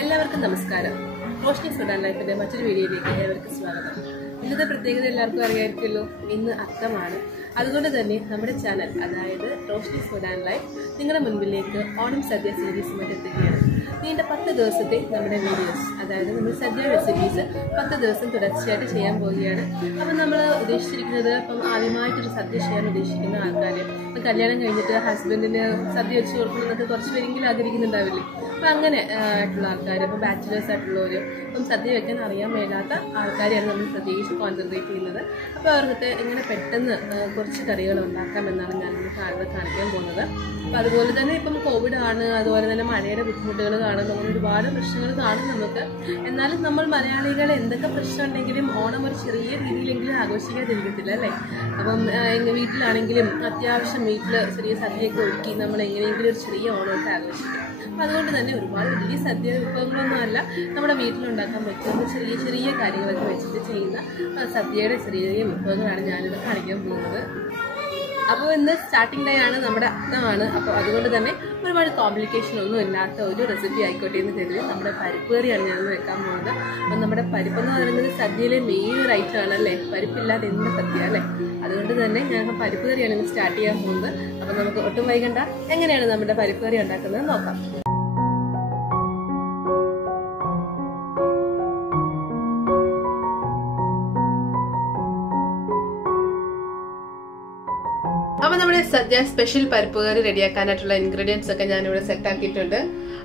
എല്ലാവർക്കും നമസ്കാരം. റോഷ്നി സൂഡാൻലൈഫിന്റെ മറ്റൊരു വീഡിയോയിലേക്ക് ഏവർക്കും സ്വാഗതം. ഇന്നത്തെ പ്രത്യേകത എല്ലാവർക്കും അറിയാമായിരിക്കുമല്ലോ, ഇന്ന് അത്തമാണ്. അതുകൊണ്ട് തന്നെ നമ്മുടെ ചാനൽ, അതായത് റോഷ്നി സൂഡാൻലൈഫ്, നിങ്ങളുടെ മുൻപിലേക്ക് ഓണം സദ്യ സീരീസുമായിട്ട് എത്തുകയാണ്. നീണ്ട 10 ദിവസത്തെ നമ്മുടെ വീഡിയോസ്, അതായത് നമ്മൾ സദ്യ റെസിപ്പീസ് 10 ദിവസം തുടർച്ചയായിട്ട് ചെയ്യാൻ പോവുകയാണ്. അപ്പം നമ്മൾ ഉദ്ദേശിച്ചിരിക്കുന്നത്, ഇപ്പം ആദ്യമായിട്ടൊരു സദ്യ ചെയ്യാൻ ഉദ്ദേശിക്കുന്ന ആൾക്കാർ, ഇപ്പം കല്യാണം കഴിഞ്ഞിട്ട് ഹസ്ബൻഡിന് സദ്യ വെച്ച് കൊടുക്കണമെന്നൊക്കെ കുറച്ച് പേരെങ്കിലും ആഗ്രഹിക്കുന്നുണ്ടാവില്ലേ. അപ്പം അങ്ങനെ ആയിട്ടുള്ള ആൾക്കാർ, ഇപ്പം ബാച്ചിലേഴ്സ് ആയിട്ടുള്ളവർ, ഇപ്പം സദ്യ വെക്കാൻ അറിയാൻ മേലാത്ത ആൾക്കാരെയാണ് നമ്മൾ പ്രത്യേകിച്ച് കോൺസെൻട്രേറ്റ് ചെയ്യുന്നത്. അപ്പോൾ അവർക്ക് എങ്ങനെ പെട്ടെന്ന് കുറച്ച് കറികൾ ഉണ്ടാക്കാമെന്നാണ് ഞാനിന്ന് കാണിക്കാൻ പോകുന്നത്. അപ്പോൾ അതുപോലെ തന്നെ ഇപ്പം കോവിഡ് ആണ്, അതുപോലെ തന്നെ മഴയുടെ ബുദ്ധിമുട്ടുകൾ കാണും, അങ്ങനെ ഒരുപാട് പ്രശ്നങ്ങൾ കാണും നമുക്ക്. എന്നാലും നമ്മൾ മലയാളികൾ എന്തൊക്കെ പ്രശ്നം ഉണ്ടെങ്കിലും ഓണം ഒരു ചെറിയ രീതിയിലെങ്കിലും ആഘോഷിക്കാതിരിക്കത്തില്ല അല്ലേ. അപ്പം വീട്ടിലാണെങ്കിലും അത്യാവശ്യം വീട്ടിൽ ചെറിയ സദ്യയൊക്കെ ഒരുക്കി നമ്മൾ എങ്ങനെയെങ്കിലും ഒരു ചെറിയ ഓണമൊക്കെ ആഘോഷിക്കും. അപ്പം അതുകൊണ്ട് തന്നെ ഒരുപാട് വലിയ സദ്യ വിഭവങ്ങളൊന്നും അല്ല, നമ്മുടെ വീട്ടിലുണ്ടാക്കാൻ പറ്റുന്ന ചെറിയ ചെറിയ കാര്യങ്ങളൊക്കെ വെച്ചിട്ട് ചെയ്യുന്ന സദ്യയുടെ ചെറിയ ചെറിയ വിഭവങ്ങളാണ് ഞാനിത് കാണിക്കാൻ പോകുന്നത്. അപ്പോൾ ഇന്ന് സ്റ്റാർട്ടിംഗ് ഡേ ആണ്, നമ്മുടെ അത്തമാണ്. അപ്പോൾ അതുകൊണ്ട് തന്നെ ഒരുപാട് കോംപ്ലിക്കേഷൻ ഒന്നും ഇല്ലാത്ത ഒരു റെസിപ്പി ആയിക്കോട്ടെ എന്ന് കരുതി നമ്മുടെ പരിപ്പ് കറിയാണ് ഞാനിന്ന് വെക്കാൻ പോകുന്നത്. അപ്പം നമ്മുടെ പരിപ്പെന്ന് പറയുന്നത് സദ്യയിലെ മെയിൻ ഒരു ഐറ്റം ആണല്ലേ, പരിപ്പില്ലാതെ എന്ത് സദ്യ അല്ലേ. അതുകൊണ്ട് തന്നെ ഞാൻ പരിപ്പ് കറിയാണ് ഇന്ന് സ്റ്റാർട്ട് ചെയ്യാൻ പോകുന്നത്. അപ്പം നമുക്ക് ഒട്ടും വൈകണ്ട, എങ്ങനെയാണ് നമ്മുടെ പരിപ്പ് കറി ഉണ്ടാക്കുന്നത് നോക്കാം. അപ്പം നമ്മുടെ സദ്യ സ്പെഷ്യൽ പരിപ്പ് കറി റെഡിയാക്കാനായിട്ടുള്ള ഇൻഗ്രീഡിയൻസ് ഒക്കെ ഞാനിവിടെ സെറ്റ് ആക്കിയിട്ടുണ്ട്.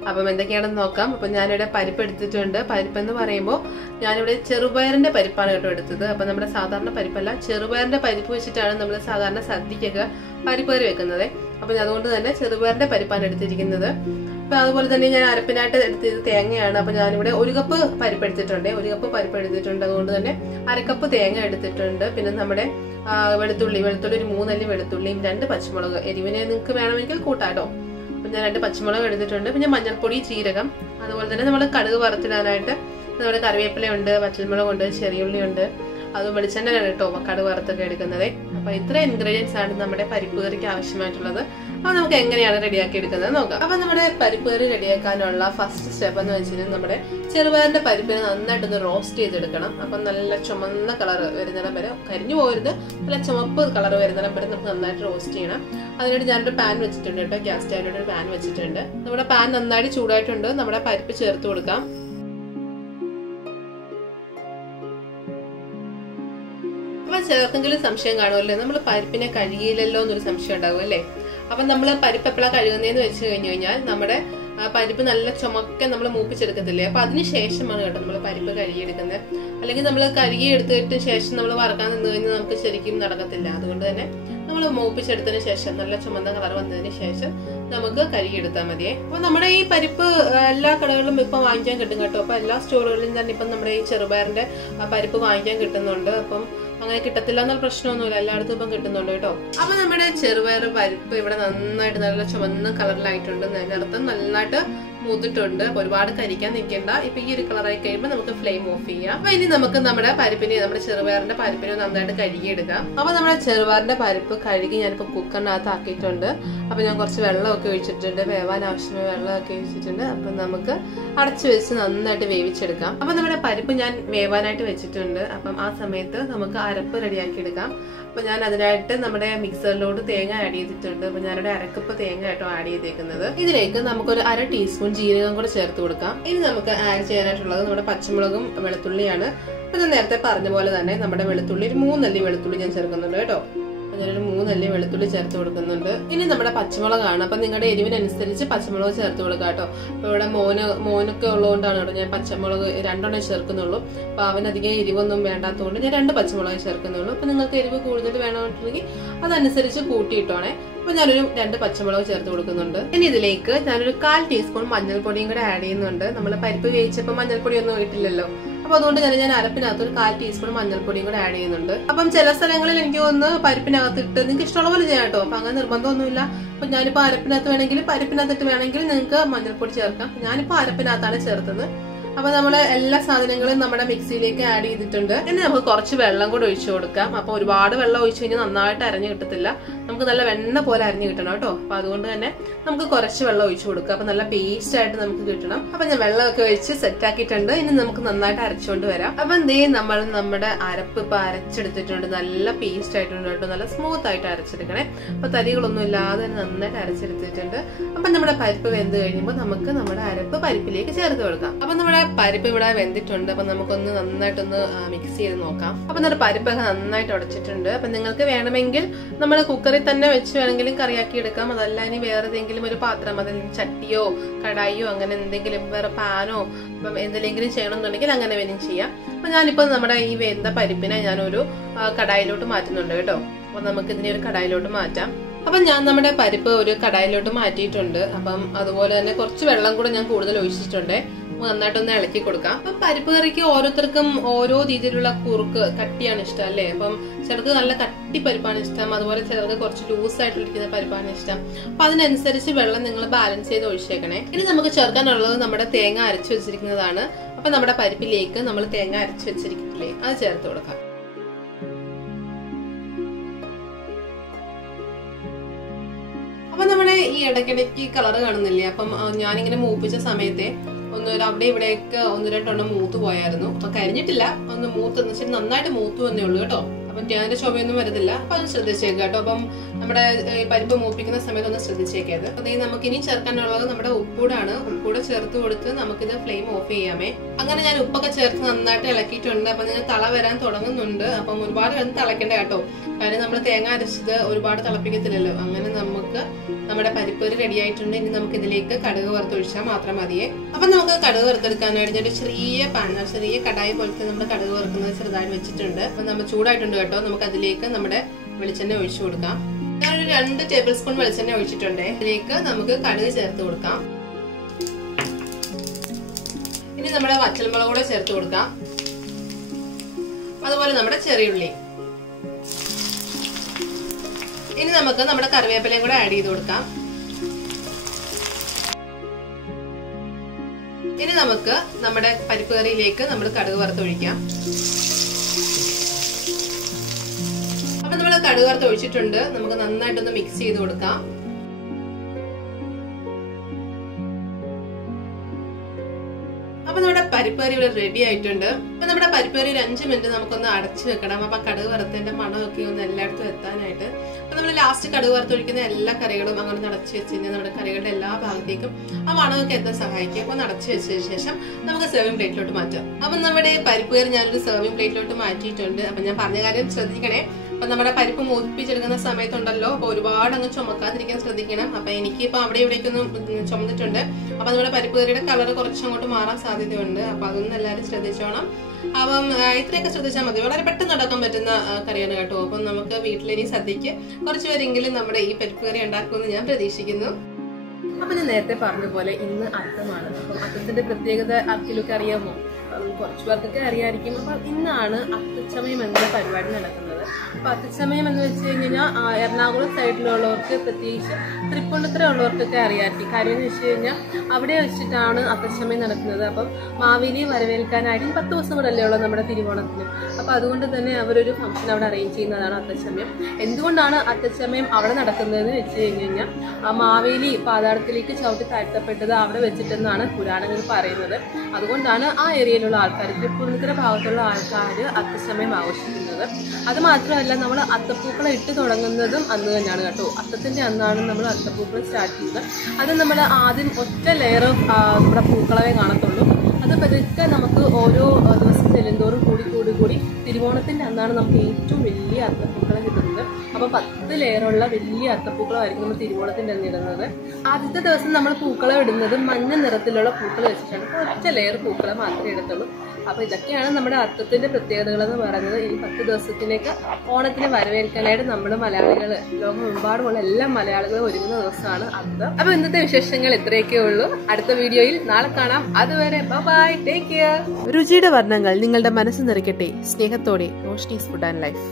അപ്പം എന്തൊക്കെയാണെന്ന് നോക്കാം. അപ്പം ഞാനിവിടെ പരിപ്പ് എടുത്തിട്ടുണ്ട്. പരിപ്പെന്ന് പറയുമ്പോൾ ഞാനിവിടെ ചെറുപയറിന്റെ പരിപ്പാണ് കേട്ടോ എടുത്തത്. അപ്പം നമ്മുടെ സാധാരണ പരിപ്പല്ല, ചെറുപയറിന്റെ പരിപ്പ് വെച്ചിട്ടാണ് നമ്മൾ സാധാരണ സദ്യക്കൊക്കെ പരിപ്പ് കറി വെക്കുന്നത്. അപ്പം അതുകൊണ്ട് തന്നെ ചെറുപയറിന്റെ പരിപ്പാണ് എടുത്തിരിക്കുന്നത്. അപ്പം അതുപോലെ തന്നെ ഞാൻ അരപ്പിനായിട്ട് എടുത്തത് തേങ്ങയാണ്. അപ്പം ഞാനിവിടെ 1 കപ്പ് പരിപ്പ് എടുത്തിട്ടുണ്ട്. 1 കപ്പ് പരിപ്പ് എടുത്തിട്ടുണ്ട്. അതുകൊണ്ട് തന്നെ 1/2 കപ്പ് തേങ്ങ എടുത്തിട്ടുണ്ട്. പിന്നെ നമ്മുടെ വെളുത്തുള്ളി ഒരു 3 അല്ലി വെളുത്തുള്ളിയും 2 പച്ചമുളക്, എരിവിന് നിങ്ങൾക്ക് വേണമെങ്കിൽ കൂട്ടാട്ടോ. അപ്പം ഞാൻ 2 പച്ചമുളക് എടുത്തിട്ടുണ്ട്. പിന്നെ മഞ്ഞൾപ്പൊടി, ജീരകം, അതുപോലെ തന്നെ നമ്മൾ കടുക് വറുത്തിടാനായിട്ട് നമ്മുടെ കറിവേപ്പിലയുണ്ട്, വറ്റൽമുളകുണ്ട്, ചെറിയുള്ളിയുണ്ട്, അത് വെളിച്ചെണ്ണയാണ് കേട്ടോ കടുക് വറുത്തൊക്കെ എടുക്കുന്നത്. അപ്പൊ ഇത്ര ഇൻഗ്രീഡിയൻസ് ആണ് നമ്മുടെ പരിപ്പ് കറിക്ക് ആവശ്യമായിട്ടുള്ളത്. അപ്പൊ നമുക്ക് എങ്ങനെയാണ് റെഡിയാക്കി എടുക്കുന്നത് നോക്കാം. അപ്പൊ നമ്മുടെ പരിപ്പ് കറി റെഡിയാക്കാനുള്ള ഫസ്റ്റ് സ്റ്റെപ്പ് എന്ന് വെച്ചാൽ നമ്മുടെ ചെറുപയറിന്റെ പരിപ്പിനെ നന്നായിട്ടൊന്ന് റോസ്റ്റ് ചെയ്തെടുക്കണം. അപ്പൊ നല്ല ചുമന്ന കളർ വരുന്നിടം വരെ, കരിഞ്ഞു പോകരുത്, നല്ല ചുമപ്പ് കളർ വരുന്നിടം വരെ നമുക്ക് നന്നായിട്ട് റോസ്റ്റ് ചെയ്യണം. അതിനായിട്ട് ഞാനൊരു പാൻ വെച്ചിട്ടുണ്ട് കേട്ടോ, ഗ്യാസ് സ്റ്റൗവിലൂടെ ഒരു പാൻ വെച്ചിട്ടുണ്ട്. നമ്മുടെ പാൻ നന്നായിട്ട് ചൂടായിട്ടുണ്ട്. നമ്മുടെ പരിപ്പ് ചേർത്ത് കൊടുക്കാം. ചേർക്കെങ്കിലും സംശയം കാണുമല്ലോ, നമ്മൾ പരിപ്പിനെ കഴുകിയില്ലല്ലോ എന്നൊരു സംശയം ഉണ്ടാകും അല്ലേ. അപ്പൊ നമ്മൾ പരിപ്പ് എപ്പോഴാണ് കഴുകുന്നതെന്ന് വെച്ച് കഴിഞ്ഞാൽ നമ്മുടെ പരിപ്പ് നല്ല ചുമക്കെ നമ്മൾ മൂപ്പിച്ചെടുക്കത്തില്ലേ, അപ്പൊ അതിനുശേഷമാണ് കേട്ടോ നമ്മൾ പരിപ്പ് കഴുകിയെടുക്കുന്നത്. അല്ലെങ്കിൽ നമ്മൾ കഴുകി എടുത്തിട്ട് ശേഷം നമ്മൾ വറക്കാൻ നിന്ന് കഴിഞ്ഞാൽ നമുക്ക് ശരിക്കും നടക്കത്തില്ല. അതുകൊണ്ട് തന്നെ നമ്മൾ മൂപ്പിച്ചെടുത്തതിന് ശേഷം നല്ല ചുമന്ന കളർ വന്നതിന് ശേഷം നമുക്ക് കഴുകിയെടുത്താൽ മതിയേ. അപ്പൊ നമ്മുടെ ഈ പരിപ്പ് എല്ലാ കടകളിലും ഇപ്പൊ വാങ്ങിക്കാൻ കിട്ടും കേട്ടോ. അപ്പൊ എല്ലാ സ്റ്റോറുകളിലും തന്നെ ഇപ്പം നമ്മുടെ ഈ ചെറുപയറിന്റെ പരിപ്പ് വാങ്ങിക്കാൻ കിട്ടുന്നുണ്ട്. അപ്പം അങ്ങനെ കിട്ടത്തില്ല എന്നുള്ള പ്രശ്നമൊന്നുമില്ല, എല്ലായിടത്തും ഇപ്പം കിട്ടുന്നുണ്ട് കേട്ടോ. അപ്പൊ നമ്മുടെ ചെറുപയർ പരിപ്പ് ഇവിടെ നന്നായിട്ട് നല്ല ചുവന്ന കളറിലായിട്ടുണ്ട്. അതിനർത്ഥം നന്നായിട്ട് മൂത്തിട്ടുണ്ട്. അപ്പൊ ഒരുപാട് കരിക്കാൻ നിൽക്കേണ്ട. ഇപ്പൊ ഈ ഒരു കളറായി കഴിയുമ്പോൾ നമുക്ക് ഫ്ലെയിം ഓഫ് ചെയ്യാം. അപ്പൊ ഇനി നമുക്ക് നമ്മുടെ ചെറുപയറിന്റെ പരിപ്പിനെ നന്നായിട്ട് കഴുകിയെടുക്കാം. അപ്പൊ നമ്മുടെ ചെറുപയറിന്റെ പരിപ്പ് കഴുകി ഞാനിപ്പോ കുക്കറിനകത്ത് ആക്കിയിട്ടുണ്ട്. അപ്പൊ ഞാൻ കുറച്ച് വെള്ളമൊക്കെ ഒഴിച്ചിട്ടുണ്ട്, വേവാൻ ആവശ്യമായ വെള്ളമൊക്കെ ഒഴിച്ചിട്ടുണ്ട്. അപ്പൊ നമുക്ക് അടച്ചു വെച്ച് നന്നായിട്ട് വേവിച്ചെടുക്കാം. അപ്പൊ നമ്മുടെ പരിപ്പ് ഞാൻ വേവാനായിട്ട് വെച്ചിട്ടുണ്ട്. അപ്പം ആ സമയത്ത് നമുക്ക് അരപ്പ് റെഡിയാക്കി എടുക്കാം. അപ്പൊ ഞാൻ അതിനായിട്ട് നമ്മുടെ മിക്സറിലോട്ട് തേങ്ങ ആഡ് ചെയ്തിട്ടുണ്ട്. അപ്പൊ ഞാനിവിടെ 1/2 കപ്പ് തേങ്ങ ആയിട്ടോ ആഡ് ചെയ്തേക്കുന്നത്. ഇതിലേക്ക് നമുക്കൊരു 1/2 ടീസ്പൂൺ ജീരകം കൂടെ ചേർത്ത് കൊടുക്കാം. ഇനി നമുക്ക് ആഡ് ചെയ്യാനായിട്ടുള്ളത് നമ്മുടെ പച്ചമുളകും വെളുത്തുള്ളിയാണ്. അപ്പൊ ഞാൻ നേരത്തെ പറഞ്ഞ പോലെ തന്നെ നമ്മുടെ വെളുത്തുള്ളി ഒരു 3 അല്ലി വെളുത്തുള്ളി ഞാൻ ചേർക്കുന്നുണ്ട് കേട്ടോ. ഞാനൊരു 3 അല്ലി വെളുത്തുള്ളി ചേർത്ത് കൊടുക്കുന്നുണ്ട്. ഇനി നമ്മുടെ പച്ചമുളകാണ്. അപ്പൊ നിങ്ങളുടെ എരിവിനനുസരിച്ച് പച്ചമുളക് ചേർത്ത് കൊടുക്കാം കേട്ടോ. അപ്പൊ ഇവിടെ മോനൊക്കെ ഉള്ളതുകൊണ്ടാണ് കേട്ടോ ഞാൻ പച്ചമുളക് 2 ചേർക്കുന്നുള്ളൂ. അപ്പൊ അവനധികം എരിവൊന്നും വേണ്ടാത്തതുകൊണ്ട് ഞാൻ 2 പച്ചമുളക് ചേർക്കുന്നുള്ളൂ. അപ്പൊ നിങ്ങൾക്ക് എരിവ് കൂടുതൽ വേണമെന്നുണ്ടെങ്കിൽ അതനുസരിച്ച് കൂട്ടിയിട്ടോണേ. അപ്പൊ ഞാനൊരു 2 പച്ചമുളക് ചേർത്ത് കൊടുക്കുന്നുണ്ട്. ഇനി ഇതിലേക്ക് ഞാനൊരു 1/4 ടീസ്പൂൺ മഞ്ഞൾപ്പൊടിയും കൂടെ ആഡ് ചെയ്യുന്നുണ്ട്. നമ്മൾ പരിപ്പ് വേവിച്ചപ്പോൾ മഞ്ഞൾപ്പൊടി ഒന്നും ഇട്ടില്ലല്ലോ. അപ്പൊ അതുകൊണ്ട് ഞാൻ അരപ്പിനകത്ത് ഒരു 1/4 ടീസ്പൂൺ മഞ്ഞൾപ്പൊടിയും കൂടെ ആഡ് ചെയ്യുന്നുണ്ട്. അപ്പം ചില സ്ഥലങ്ങളിൽ എനിക്ക് തോന്നുന്നു പരിപ്പിനകത്ത് ഇട്ട് നിങ്ങൾക്ക് ഇഷ്ടമുള്ള പോലെ ചെയ്യാം കേട്ടോ. അപ്പൊ അങ്ങനെ നിർബന്ധമൊന്നുമില്ല. അപ്പൊ ഞാനിപ്പോ അരപ്പിനകത്ത് വേണമെങ്കിൽ പരിപ്പിനകത്തിട്ട് വേണമെങ്കിൽ നിങ്ങൾക്ക് മഞ്ഞൾപ്പൊടി ചേർക്കാം. ഞാനിപ്പോ അരപ്പിനകത്താണ് ചേർത്തത്. അപ്പൊ നമ്മള് എല്ലാ സാധനങ്ങളും നമ്മുടെ മിക്സിയിലേക്ക് ആഡ് ചെയ്തിട്ടുണ്ട്. ഇനി നമുക്ക് കുറച്ച് വെള്ളം കൂടെ ഒഴിച്ചു കൊടുക്കാം. അപ്പൊ ഒരുപാട് വെള്ളം ഒഴിച്ചു കഴിഞ്ഞാൽ നന്നായിട്ട് അരഞ്ഞു കിട്ടത്തില്ല, നമുക്ക് നല്ല വെണ്ണ പോലെ അരഞ്ഞു കിട്ടണം കേട്ടോ. അപ്പൊ അതുകൊണ്ട് തന്നെ നമുക്ക് കുറച്ച് വെള്ളം ഒഴിച്ചു കൊടുക്കാം. അപ്പൊ നല്ല പേസ്റ്റ് ആയിട്ട് നമുക്ക് കിട്ടണം. അപ്പൊ ഞാൻ വെള്ളമൊക്കെ ഒഴിച്ച് സെറ്റ് ആക്കിയിട്ടുണ്ട്. ഇനി നമുക്ക് നന്നായിട്ട് അരച്ചുകൊണ്ട് വരാം. അപ്പൊ എന്തേ നമ്മൾ നമ്മുടെ അരപ്പ് ഇപ്പൊ അരച്ചെടുത്തിട്ടുണ്ട്. നല്ല പേസ്റ്റ് ആയിട്ടുണ്ട് കേട്ടോ, നല്ല സ്മൂത്ത് ആയിട്ട് അരച്ചെടുക്കണേ. അപ്പൊ തരികളൊന്നും ഇല്ലാതെ നന്നായിട്ട് അരച്ചെടുത്തിട്ടുണ്ട്. അപ്പൊ നമ്മുടെ പരിപ്പ് വെന്ത് കഴിയുമ്പോൾ നമുക്ക് നമ്മുടെ അരപ്പ് പരിപ്പിലേക്ക് ചേർത്ത് കൊടുക്കാം. അപ്പൊ നമ്മുടെ പരിപ്പ് ഇവിടെ വെന്തിട്ടുണ്ട്. അപ്പൊ നമുക്കൊന്ന് നന്നായിട്ടൊന്ന് മിക്സ് ചെയ്ത് നോക്കാം. അപ്പൊ നമ്മുടെ പരിപ്പൊക്കെ നന്നായിട്ട് ഉടച്ചിട്ടുണ്ട്. അപ്പൊ നിങ്ങൾക്ക് വേണമെങ്കിൽ നമ്മൾ കുക്കറിൽ തന്നെ വെച്ച് വേണമെങ്കിലും കറിയാക്കി എടുക്കാം. അതല്ല ഇനി വേറെ ഏതെങ്കിലും ഒരു പാത്രം, അതിൽ ചട്ടിയോ കടായിയോ അങ്ങനെ എന്തെങ്കിലും വേറെ പാനോ എന്തെങ്കിലും ചെയ്യണമെന്നുണ്ടെങ്കിൽ അങ്ങനെ വേണം ചെയ്യാം. അപ്പൊ ഞാനിപ്പോ നമ്മുടെ ഈ വെന്ത പരിപ്പിനെ ഞാനൊരു കടായിലോട്ട് മാറ്റുന്നുണ്ട് കേട്ടോ. അപ്പൊ നമുക്ക് ഇതിനെ ഒരു കടായിലോട്ട് മാറ്റാം. അപ്പൊ ഞാൻ നമ്മുടെ പരിപ്പ് ഒരു കടായിലോട്ട് മാറ്റിയിട്ടുണ്ട്. അപ്പം അതുപോലെ തന്നെ കുറച്ച് വെള്ളം കൂടെ ഞാൻ കൂടുതൽ ഒഴിച്ചിട്ടുണ്ട്. നന്നായിട്ടൊന്ന് ഇളക്കി കൊടുക്കാം. അപ്പൊ പരിപ്പ് കറിക്ക് ഓരോരുത്തർക്കും ഓരോ രീതിയിലുള്ള കുറുക്ക് കട്ടിയാണ് ഇഷ്ടം അല്ലേ. അപ്പം ചിലർക്ക് നല്ല കട്ടി പരിപ്പാണ് ഇഷ്ടം, അതുപോലെ ചിലർക്ക് കുറച്ച് ലൂസായിട്ടിരിക്കുന്ന പരിപ്പാണ് ഇഷ്ടം. അപ്പൊ അതിനനുസരിച്ച് വെള്ളം നിങ്ങൾ ബാലൻസ് ചെയ്ത് ഒഴിച്ചേക്കണേ. ഇനി നമുക്ക് ചേർക്കാനുള്ളത് നമ്മുടെ തേങ്ങ അരച്ചു വെച്ചിരിക്കുന്നതാണ്. അപ്പൊ നമ്മുടെ പരിപ്പിലേക്ക് നമ്മൾ തേങ്ങ അരച്ചു വെച്ചിരിക്കില്ലേ, അത് ചേർത്ത് കൊടുക്കാം. അപ്പൊ നമ്മുടെ ഈ ഇടയ്ക്കിടയ്ക്ക് കളറ് കാണുന്നില്ലേ, അപ്പം ഞാനിങ്ങനെ മൂപ്പിച്ച സമയത്തെ അവിടെ ഇവിടെയൊക്കെ 1-2 മൂത്ത് പോയായിരുന്നു. അപ്പൊ കരിഞ്ഞിട്ടില്ല, ഒന്ന് മൂത്ത് നന്നായിട്ട് മൂത്തു വന്നേ ഉള്ളൂ കേട്ടോ. അപ്പം തേങ്ങയുടെ ശോഭയൊന്നും വരുന്നില്ല. അപ്പൊ അത് ശ്രദ്ധിച്ചേക്കുക കേട്ടോ. അപ്പം നമ്മുടെ പരിപ്പ് മൂപ്പിക്കുന്ന സമയത്ത് ഒന്ന് ശ്രദ്ധിച്ചേക്കത്. അപ്പൊ നമുക്ക് ഇനി ചേർക്കാനുള്ളത് നമ്മുടെ ഉപ്പൂടാണ്. ഉപ്പൂടെ ചേർത്ത് കൊടുത്ത് നമുക്കിത് ഫ്ലെയിം ഓഫ് ചെയ്യാമേ. അങ്ങനെ ഞാൻ ഉപ്പൊക്കെ ചേർത്ത് നന്നായിട്ട് ഇളക്കിയിട്ടുണ്ട്. അപ്പൊ നിങ്ങൾ തള വരാൻ തുടങ്ങുന്നുണ്ട്. അപ്പം ഒരുപാട് തിളക്കണ്ട കേട്ടോ, കാര്യം നമ്മൾ തേങ്ങ അരച്ചത് ഒരുപാട് തിളപ്പിക്കത്തില്ലല്ലോ. അങ്ങനെ നമുക്ക് നമ്മുടെ പരിപ്പ് റെഡി ആയിട്ടുണ്ട്. ഇനി നമുക്ക് ഇതിലേക്ക് കടുക് വറുത്തൊഴിച്ചാൽ മാത്രം മതിയേ. അപ്പൊ നമുക്ക് കടുക് വറുത്തെടുക്കാനായിട്ട് ഞാൻ ചെറിയ പാൻ, ചെറിയ കടായി പോലത്തെ നമ്മുടെ കടുക് വറുക്കുന്നത് ചെറുതായിട്ട് വെച്ചിട്ടുണ്ട്. അപ്പൊ നമ്മൾ ചൂടായിട്ടുണ്ട് കേട്ടോ. നമുക്ക് അതിലേക്ക് നമ്മുടെ വെളിച്ചെണ്ണ ഒഴിച്ചു കൊടുക്കാം. ഞാനൊരു 2 ടേബിൾ സ്പൂൺ വെളിച്ചെണ്ണ ഒഴിച്ചിട്ടുണ്ട്. ഇതിലേക്ക് നമുക്ക് കടുക് ചേർത്ത് കൊടുക്കാം. ഇനി നമ്മുടെ വറ്റൽമുളക് കൂടെ ചേർത്ത് കൊടുക്കാം. അതുപോലെ നമ്മുടെ ചെറിയുള്ളി. ഇനി നമുക്ക് നമ്മുടെ കറിവേപ്പിലയും കൂടെ ആഡ് ചെയ്ത് കൊടുക്കാം. ഇനി നമുക്ക് നമ്മുടെ പരിപ്പ് കറിയിലേക്ക് നമ്മൾ കടുക് വറുത്തൊഴിക്കാം. അപ്പൊ നമ്മൾ കടുക് വറുത്ത് ഒഴിച്ചിട്ടുണ്ട്. നമുക്ക് നന്നായിട്ടൊന്ന് മിക്സ് ചെയ്ത് കൊടുക്കാം. അപ്പൊ നമ്മുടെ പരിപ്പ് കറി ഇവിടെ റെഡി ആയിട്ടുണ്ട്. അപ്പൊ നമ്മുടെ പരിപ്പ് കറി ഒരു 5 മിനിറ്റ് നമുക്കൊന്ന് അടച്ചു വെക്കണം. അപ്പൊ കടുക് വറുത്തതിന്റെ മണമൊക്കെ ഒന്ന് എല്ലായിടത്തും എത്താനായിട്ട്. അപ്പൊ നമ്മൾ ലാസ്റ്റ് കടുക് വറുത്തൊഴിക്കുന്ന എല്ലാ കറികളും അങ്ങനെ അടച്ചു വെച്ച് കഴിഞ്ഞാൽ നമ്മുടെ കറികളുടെ എല്ലാ ഭാഗത്തേക്കും ആ മണമൊക്കെ എത്താൻ സഹായിക്കും. അപ്പൊ അടച്ചു വെച്ചതിന് ശേഷം നമുക്ക് സെർവിംഗ് പ്ലേറ്റിലോട്ട് മാറ്റാം. അപ്പൊ നമ്മുടെ പരിപ്പ് കറി ഞാനൊരു സെർവിംഗ് പ്ലേറ്റിലോട്ട് മാറ്റിയിട്ടുണ്ട്. അപ്പൊ ഞാൻ പറഞ്ഞ കാര്യം ശ്രദ്ധിക്കണേ. അപ്പൊ നമ്മുടെ പരിപ്പ് മൂപ്പിച്ചെടുക്കുന്ന സമയത്തുണ്ടല്ലോ, അപ്പൊ ഒരുപാട് അങ്ങ് ചുമക്കാതിരിക്കാൻ ശ്രദ്ധിക്കണം. അപ്പൊ എനിക്കിപ്പോ അവിടെ ഇവിടേക്കൊന്നും ചുമന്നിട്ടുണ്ട്. അപ്പൊ നമ്മുടെ പരിപ്പ് കറിയുടെ കളർ കുറച്ചങ്ങോട്ട് മാറാൻ സാധ്യതയുണ്ട്. അപ്പൊ അതൊന്നും എല്ലാവരും ശ്രദ്ധിച്ചോണം. അപ്പം ഇത്രയൊക്കെ ശ്രദ്ധിച്ചാൽ മതി. വളരെ പെട്ടെന്ന് നടക്കാൻ പറ്റുന്ന കറിയാണ് കേട്ടോ. അപ്പം നമുക്ക് വീട്ടിലിനി സദ്യക്ക് കുറച്ചു പേരെങ്കിലും നമ്മുടെ ഈ പരിപ്പ് കറി ഉണ്ടാക്കുമെന്ന് ഞാൻ പ്രതീക്ഷിക്കുന്നു. അപ്പൊ ഞാൻ നേരത്തെ പറഞ്ഞ പോലെ ഇന്ന് അത്തമാണ്. അപ്പം അത്തത്തിന്റെ പ്രത്യേകത ആർക്കെങ്കിലൊക്കെ അറിയാമോ? കുറച്ചു പേർക്കൊക്കെ അറിയാമായിരിക്കും. അപ്പൊ ഇന്നാണ് അത്തച്ചമയം എന്ന പരിപാടി നടക്കുന്നത്. അപ്പൊ അത്തച്ചമയം എന്ന് വെച്ച് കഴിഞ്ഞാൽ എറണാകുളം സൈഡിലുള്ളവർക്ക്, പ്രത്യേകിച്ച് തൃപ്പൂണിത്തുറ ഉള്ളവർക്കൊക്കെ അറിയാമായിരിക്കും. കാര്യം എന്ന് വെച്ച് കഴിഞ്ഞാൽ അവിടെ വെച്ചിട്ടാണ് അത്തച്ചമയം നടക്കുന്നത്. അപ്പം മാവേലിയെ വരവേൽക്കാനായിട്ട് 10 ദിവസം കൂടല്ലേ ഉള്ളൂ നമ്മുടെ തിരുവോണത്തിന്. അപ്പൊ അതുകൊണ്ട് തന്നെ അവരൊരു ഫംഗ്ഷൻ അവിടെ അറേഞ്ച് ചെയ്യുന്നതാണ് അത്തച്ചമയം. എന്തുകൊണ്ടാണ് അത്തച്ചമയം അവിടെ നടക്കുന്നതെന്ന് വെച്ച് കഴിഞ്ഞാൽ മാവേലി പാതാളത്തിലേക്ക് ചവിട്ടി താഴ്ത്തപ്പെട്ടത് അവിടെ വെച്ചിട്ടെന്നാണ് പുരാണങ്ങൾ പറയുന്നത്. അതുകൊണ്ടാണ് ആ ഏരിയയിലുള്ള ആൾക്കാർ, തൃപ്പൂണിത്തുറ ഭാഗത്തുള്ള ആൾക്കാർ അത്തച്ചമയം ആഘോഷിക്കുന്നത്. അത് മാത്രമല്ല, നമ്മൾ അത്തപ്പൂക്കളം ഇട്ട് തുടങ്ങുന്നതും അന്ന് തന്നെയാണ് കേട്ടോ. അത്തത്തിന്റെ അന്നാണ് നമ്മൾ അത്തപ്പൂക്കളം സ്റ്റാർട്ട് ചെയ്യുന്നത്. അത് നമ്മൾ ആദ്യം ഒറ്റ ലെയർ നമ്മുടെ പൂക്കളമേ കാണത്തുള്ളൂ. അത് പതുക്കെ നമുക്ക് ഓരോ ദിവസം ചെല്ലുന്തോറും കൂടി തിരുവോണത്തിന്റെ അന്നാണ് നമുക്ക് ഏറ്റവും വലിയ അത്തപ്പൂക്കളം കിട്ടുന്നത്. അപ്പൊ 10 ലെയറുള്ള വലിയ അത്തപ്പൂക്കളമായിരിക്കും നമ്മൾ തിരുവോണത്തിന്റെ അന്ന് ഇടുന്നത്. ആദ്യത്തെ ദിവസം നമ്മൾ പൂക്കളം ഇടുന്നത് മഞ്ഞ നിറത്തിലുള്ള പൂക്കൾ വെച്ചിട്ടാണ്. ഒറ്റ ലെയർ പൂക്കളം മാത്രമേ ഇടത്തുള്ളൂ. അപ്പൊ ഇതൊക്കെയാണ് നമ്മുടെ അത്തത്തിന്റെ പ്രത്യേകതകൾ എന്ന് പറയുന്നത്. ഈ 10 ദിവസത്തിലേക്ക് ഓണത്തിന് വരവേൽക്കാനായിട്ട് നമ്മുടെ മലയാളികൾ, ലോകമെമ്പാടുമുള്ള എല്ലാ മലയാളികളും ഒരുങ്ങുന്ന ദിവസമാണ് അത്തം. അപ്പൊ ഇന്നത്തെ വിശേഷങ്ങൾ ഇത്രയൊക്കെ ഉള്ളൂ. അടുത്ത വീഡിയോയിൽ നാളെ കാണാം. അതുവരെ ബൈ, ടേക്ക് കെയർ. രുചിയുടെ വർണ്ണങ്ങൾ നിങ്ങളുടെ മനസ്സ് നിറയ്ക്കട്ടെ. സ്നേഹത്തോടെ റോഷ്നി ഫുഡ് ആൻഡ് ലൈഫ്.